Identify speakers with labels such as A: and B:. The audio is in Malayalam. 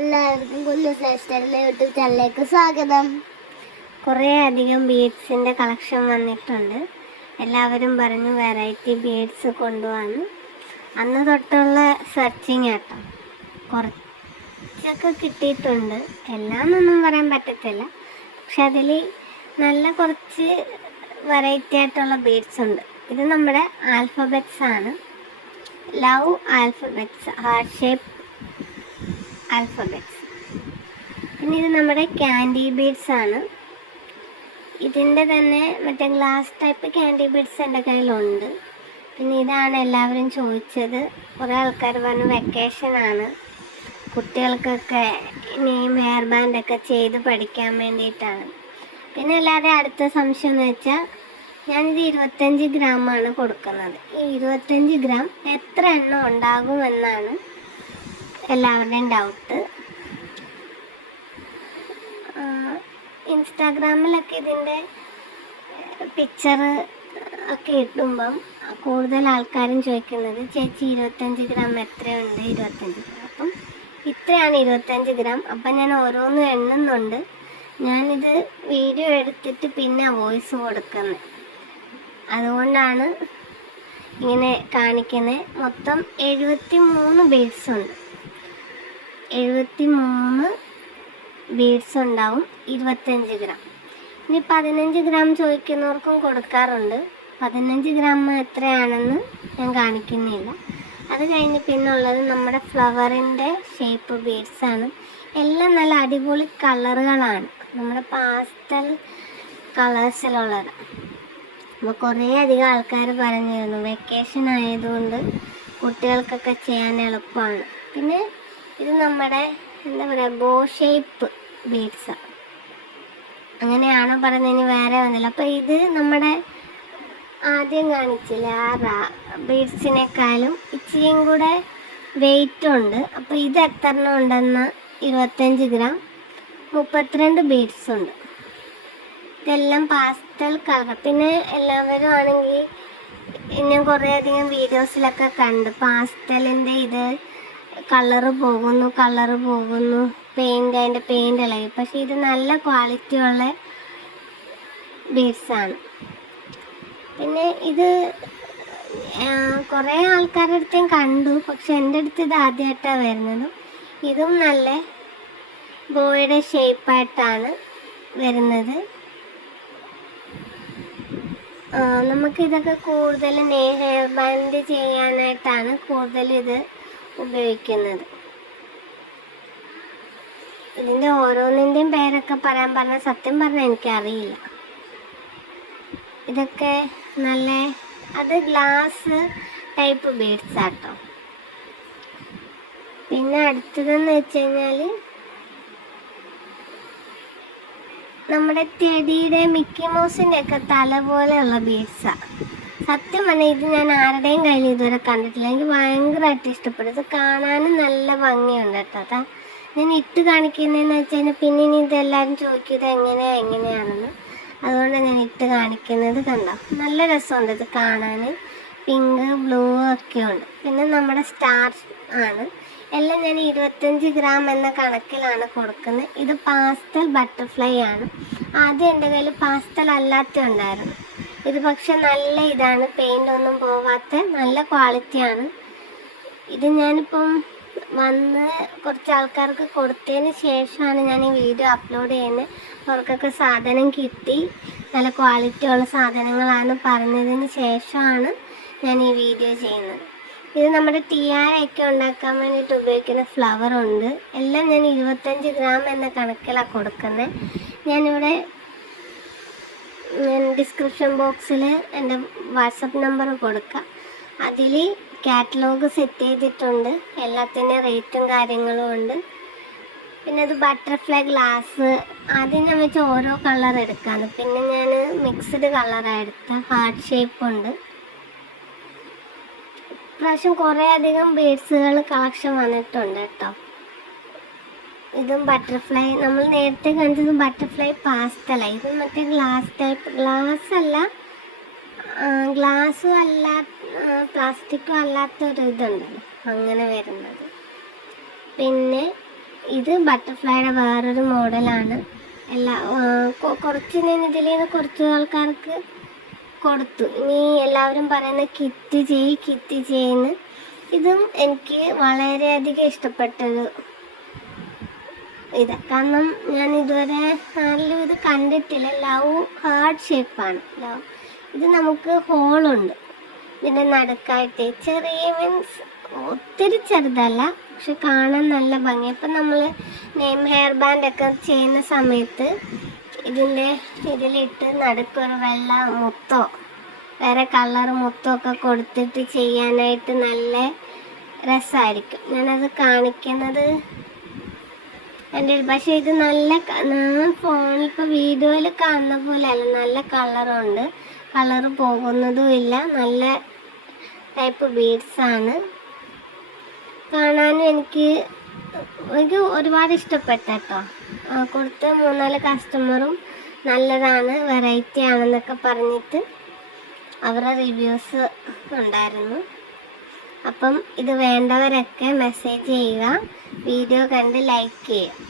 A: എല്ലാവർക്കും കുഞ്ഞു ശ്രേഷ്ഠരുടെ യൂട്യൂബ് ചാനലിലേക്ക് സ്വാഗതം.
B: കുറേ അധികം ബീഡ്സിന്റെ കളക്ഷൻ വന്നിട്ടുണ്ട്. എല്ലാവരും പറഞ്ഞു വെറൈറ്റി ബീഡ്സ് കൊണ്ടുവന്ന്. അന്ന് തൊട്ടുള്ള സെർച്ചിങ് കേട്ടോ കുറച്ചൊക്കെ കിട്ടിയിട്ടുണ്ട്. എല്ലാം ഒന്നും പറയാൻ പറ്റത്തില്ല. പക്ഷെ അതിൽ നല്ല കുറച്ച് വെറൈറ്റി ആയിട്ടുള്ള ബീഡ്സ് ഉണ്ട്. ഇത് നമ്മുടെ ആൽഫബെറ്റ്സ് ആണ്. Love alphabets heart shape alphabets പിന്നെ ഇത് നമ്മുടെ ക്യാൻഡി ബീഡ്സ് ആണ്. ഇതിന്റെ തന്നെ മറ്റേ ഗ്ലാസ് ടൈപ്പ് ക്യാൻഡി ബീഡ്സ് എന്റെ കയ്യിലുണ്ട്. പിന്നെ ഇതാണ് എല്ലാവരും ചോദിച്ചത്. കുറേ ആൾക്കാർ പറഞ്ഞു വെക്കേഷനാണ് കുട്ടികൾക്കൊക്കെ ഇനി ഹെയർ ബാൻഡൊക്കെ ചെയ്ത് പഠിക്കാൻ വേണ്ടിയിട്ടാണ്. പിന്നെ അല്ലാതെ അടുത്ത സംശയം എന്ന് വെച്ചാൽ ഞാനിത് ഇരുപത്തഞ്ച് ആണ് കൊടുക്കുന്നത്. ഈ ഇരുപത്തഞ്ച് ഗ്രാം എത്ര എണ്ണം ഉണ്ടാകുമെന്നാണ് എല്ലാവരുടെയും ഡൗട്ട് ഇൻസ്റ്റാഗ്രാമിലൊക്കെ ഇതിന്റെ പിക്ചർ ഒക്കെ ഇടുമ്പം കൂടുതൽ ആൾക്കാരും ചോദിക്കുന്നത് ചേച്ചി ഇരുപത്തഞ്ച് ഗ്രാം എത്രയുണ്ട്? ഇരുപത്തഞ്ച് ഗ്രാം അപ്പം ഇത്രയാണ് ഇരുപത്തഞ്ച് ഗ്രാം അപ്പം ഞാൻ ഓരോന്നും എണ്ണുന്നുണ്ട്. ഞാനിത് വീഡിയോ എടുത്തിട്ട് പിന്നെ വോയിസ് കൊടുക്കുന്നത് അതുകൊണ്ടാണ് ഇങ്ങനെ കാണിക്കുന്നത് മൊത്തം എഴുപത്തി മൂന്ന് ബീഡ്സ് ഉണ്ട്. എഴുപത്തി മൂന്ന് ബീഡ്സ് ഉണ്ടാവും ഇരുപത്തഞ്ച് ഗ്രാം ഇനി പതിനഞ്ച് ഗ്രാം ചോദിക്കുന്നവർക്കും കൊടുക്കാറുണ്ട്. പതിനഞ്ച് ഗ്രാം എത്രയാണെന്ന് ഞാൻ കാണിക്കുന്നില്ല. അത് കഴിഞ്ഞ് പിന്നുള്ളത് നമ്മുടെ ഫ്ലവറിന്റെ ഷേപ്പ് ബീഡ്സ് ആണ്. എല്ലാം നല്ല അടിപൊളി കളറുകളാണ്. നമ്മുടെ പാസ്റ്റൽ കളേഴ്സിലുള്ളത് അപ്പോൾ കുറേ അധികം ആൾക്കാർ പറഞ്ഞിരുന്നു. വെക്കേഷൻ ആയതുകൊണ്ട് കുട്ടികൾക്കൊക്കെ ചെയ്യാൻ എളുപ്പമാണ് പിന്നെ ഇത് നമ്മുടെ എന്താ പറയുക ബോ ഷേപ്പ് ബീഡ്സാണ് അങ്ങനെയാണോ പറയുന്നത് ഇനി വേറെ വന്നില്ല അപ്പോൾ ഇത് നമ്മുടെ ആദ്യം കാണിച്ചില്ല ആ ബീഡ്സിനേക്കാളും ഇച്ചിരിയും കൂടെ വെയിറ്റ് ഉണ്ട്. അപ്പോൾ ഇത് എത്ര ഉണ്ടെന്ന്? ഇരുപത്തഞ്ച് ഗ്രാം. മുപ്പത്തിരണ്ട് ബീഡ്സ് ഉണ്ട്. ഇതെല്ലാം പാസ്റ്റൽ കളർ പിന്നെ എല്ലാവരും ആണെങ്കിൽ ഞാൻ കുറേയധികം വീഡിയോസിലൊക്കെ കണ്ട് പാസ്റ്റലിന്റെ ഇത് കളറ് പോകുന്നു കളറ് പോകുന്നു. പെയിന്റ് അതിന്റെ പെയിന്റ് ഇളകി പക്ഷേ ഇത് നല്ല ക്വാളിറ്റി ഉള്ള ബീഡ്സാണ് പിന്നെ ഇത് കുറേ ആൾക്കാരുടെ അടുത്ത് കണ്ടു. പക്ഷെ എന്റെ അടുത്ത് ഇത് ആദ്യമായിട്ടാണ് വരുന്നത്. ഇതും നല്ല ബോയുടെ ഷേപ്പായിട്ടാണ് വരുന്നത്. നമുക്ക് നമുക്കിതൊക്കെ കൂടുതൽ ഹെയർ ബാൻഡ് ചെയ്യാനായിട്ടാണ് കൂടുതൽ ഇത് ഉപയോഗിക്കുന്നത്. ഇതിന്റെ ഓരോന്നിന്റെയും പേരൊക്കെ പറയാൻ പറഞ്ഞ സത്യം പറഞ്ഞാൽ എനിക്കറിയില്ല. ഇതൊക്കെ നല്ല അത് ഗ്ലാസ് ടൈപ്പ് ബീഡ്സ് ആട്ടോ. പിന്നെ അടുത്തതെന്ന് വെച്ച് കഴിഞ്ഞാൽ നമ്മുടെ തെടിയുടെ മിക്കി മൗസിന്റെ ഒക്കെ തല പോലെയുള്ള ബീഡ്സാണ് സത്യം പറഞ്ഞാൽ ഇത് ഞാൻ ആരുടെയും കയ്യിൽ ഇതുവരെ കണ്ടിട്ടില്ല. എനിക്ക് ഭയങ്കരമായിട്ട് ഇഷ്ടപ്പെട്ടു. ഇത് കാണാനും നല്ല ഭംഗിയുണ്ട് കേട്ടോ. അതാ ഞാൻ ഇട്ട് കാണിക്കുന്നതെന്ന് വെച്ച് കഴിഞ്ഞാൽ പിന്നെ ഇനി ഇതെല്ലാവരും ചോദിക്കും എങ്ങനെയാ എങ്ങനെയാണെന്ന്. അതുകൊണ്ട് ഞാൻ ഇട്ട് കാണിക്കുന്നത് കണ്ടോ? നല്ല രസമുണ്ട് ഇത് കാണാൻ പിങ്ക് ബ്ലൂ ഒക്കെ ഉണ്ട്. പിന്നെ നമ്മുടെ സ്റ്റാർ ആണ്. എല്ലാം ഞാൻ ഇരുപത്തഞ്ച് ഗ്രാം എന്ന കണക്കിലാണ് കൊടുക്കുന്നത്. ഇത് പാസ്റ്റൽ ബട്ടർഫ്ലൈ ആണ്. ആദ്യം എന്റെ കയ്യിൽ പാസ്റ്റൽ അല്ലാത്ത ഉണ്ടായിരുന്നു. ഇത് പക്ഷെ നല്ല ഇതാണ്. പെയിന്റ് ഒന്നും പോവാത്ത നല്ല ക്വാളിറ്റിയാണ് ഇത് ഞാനിപ്പം വന്ന് കുറച്ച് ആൾക്കാർക്ക് കൊടുത്തതിന് ശേഷമാണ് ഞാൻ ഈ വീഡിയോ അപ്ലോഡ് ചെയ്യുന്നത് അവർക്കൊക്കെ സാധനം കിട്ടി. നല്ല ക്വാളിറ്റി ഉള്ള സാധനങ്ങളാണ് പറഞ്ഞതിന് ശേഷമാണ് ഞാൻ ഈ വീഡിയോ ചെയ്യുന്നത്. ഇത് നമ്മുടെ ടിയാരയൊക്കെ ഉണ്ടാക്കാൻ വേണ്ടിയിട്ട് ഉപയോഗിക്കുന്ന ഫ്ലവർ ഉണ്ട്. എല്ലാം ഞാൻ ഇരുപത്തഞ്ച് ഗ്രാം എന്ന കണക്കിലാണ് കൊടുക്കുന്നത് ഞാനിവിടെ ഞാൻ ഡിസ്ക്രിപ്ഷൻ ബോക്സിൽ എന്റെ വാട്സപ്പ് നമ്പർ കൊടുക്കാം. അതിൽ കാറ്റലോഗ് സെറ്റ് ചെയ്തിട്ടുണ്ട്. എല്ലാത്തിന്റെ റേറ്റും കാര്യങ്ങളും ഉണ്ട്. പിന്നെ അത് ബട്ടർഫ്ലൈ ഗ്ലാസ് ആദ്യം ഞാൻ വെച്ച് ഓരോ കളർ എടുക്കാണ്. പിന്നെ ഞാൻ മിക്സ്ഡ് കളറാണ് എടുത്ത ഹാർട്ട് ഷേപ്പ് ഉണ്ട്. ഇപ്രാവശ്യം കുറേ അധികം ബീഡ്സുകൾ കളക്ഷൻ വന്നിട്ടുണ്ട് കേട്ടോ. ഇതും ബട്ടർഫ്ലൈ നമ്മൾ നേരത്തെ കാണിച്ചതും ബട്ടർഫ്ലൈ പാസ്റ്റല ഇത് മറ്റേ ഗ്ലാസ് ടൈപ്പ് ഗ്ലാസ് അല്ല ഗ്ലാസ്സും അല്ല പ്ലാസ്റ്റിക്കും അല്ലാത്തൊരു ഇതുണ്ടല്ലോ. അങ്ങനെ വരുന്നത്. പിന്നെ ഇത് ബട്ടർഫ്ലൈയുടെ വേറൊരു മോഡലാണ് എല്ലാ കുറച്ച് ഞാൻ ഇതിൽ നിന്ന് കുറച്ച് ആൾക്കാർക്ക് കൊടുത്തു. ഇനി എല്ലാവരും പറയുന്ന കിറ്റ് ചെയ് കിറ്റ് ചെയ്യുന്നു ഇതും എനിക്ക് വളരെയധികം ഇഷ്ടപ്പെട്ടൊരു ഇത്. കാരണം ഞാൻ ഇതുവരെ ആരിലും ഇത് കണ്ടിട്ടില്ല. ലവ് ഹാർട്ട് ഷേപ്പാണ് ലവ് ഇത് നമുക്ക് ഹോളുണ്ട് ഇതിന്റെ നടുക്കായിട്ട്. ചെറിയ മീൻസ് ഒത്തിരി ചെറുതല്ല. പക്ഷെ കാണാൻ നല്ല ഭംഗി. ഇപ്പം നമ്മൾ നെയിം ഹെയർ ബാൻഡൊക്കെ ചെയ്യുന്ന സമയത്ത് ഇതിന്റെ ഇതിലിട്ട് നടുക്കൊരു വെള്ള മുത്തോ വേറെ കളർ മുത്തോ ഒക്കെ കൊടുത്തിട്ട് ചെയ്യാനായിട്ട് നല്ല രസമായിരിക്കും ഞാനത് കാണിക്കുന്നത് എന്റെ പക്ഷെ ഇത് നല്ല ഫോണിൽ ഇപ്പോൾ വീഡിയോയിൽ കാണുന്ന പോലെ അല്ല നല്ല കളറുണ്ട് കളർ പോകുന്നതും ഇല്ല. നല്ല ടൈപ്പ് ബീഡ്സ് ആണ്. കാണാനും എനിക്ക് എനിക്ക് ഒരുപാട് ഇഷ്ടപ്പെട്ട കേട്ടോ കൊടുത്ത മൂന്നാൽ കസ്റ്റമറും നല്ലതാണ് വെറൈറ്റി ആണെന്നൊക്കെ പറഞ്ഞിട്ട് അവരുടെ റിവ്യൂസ് ഉണ്ടായിരുന്നു. അപ്പം ഇത് വേണ്ടവരൊക്കെ മെസ്സേജ് ചെയ്യുക. വീഡിയോ കണ്ട് ലൈക്ക് ചെയ്യുക.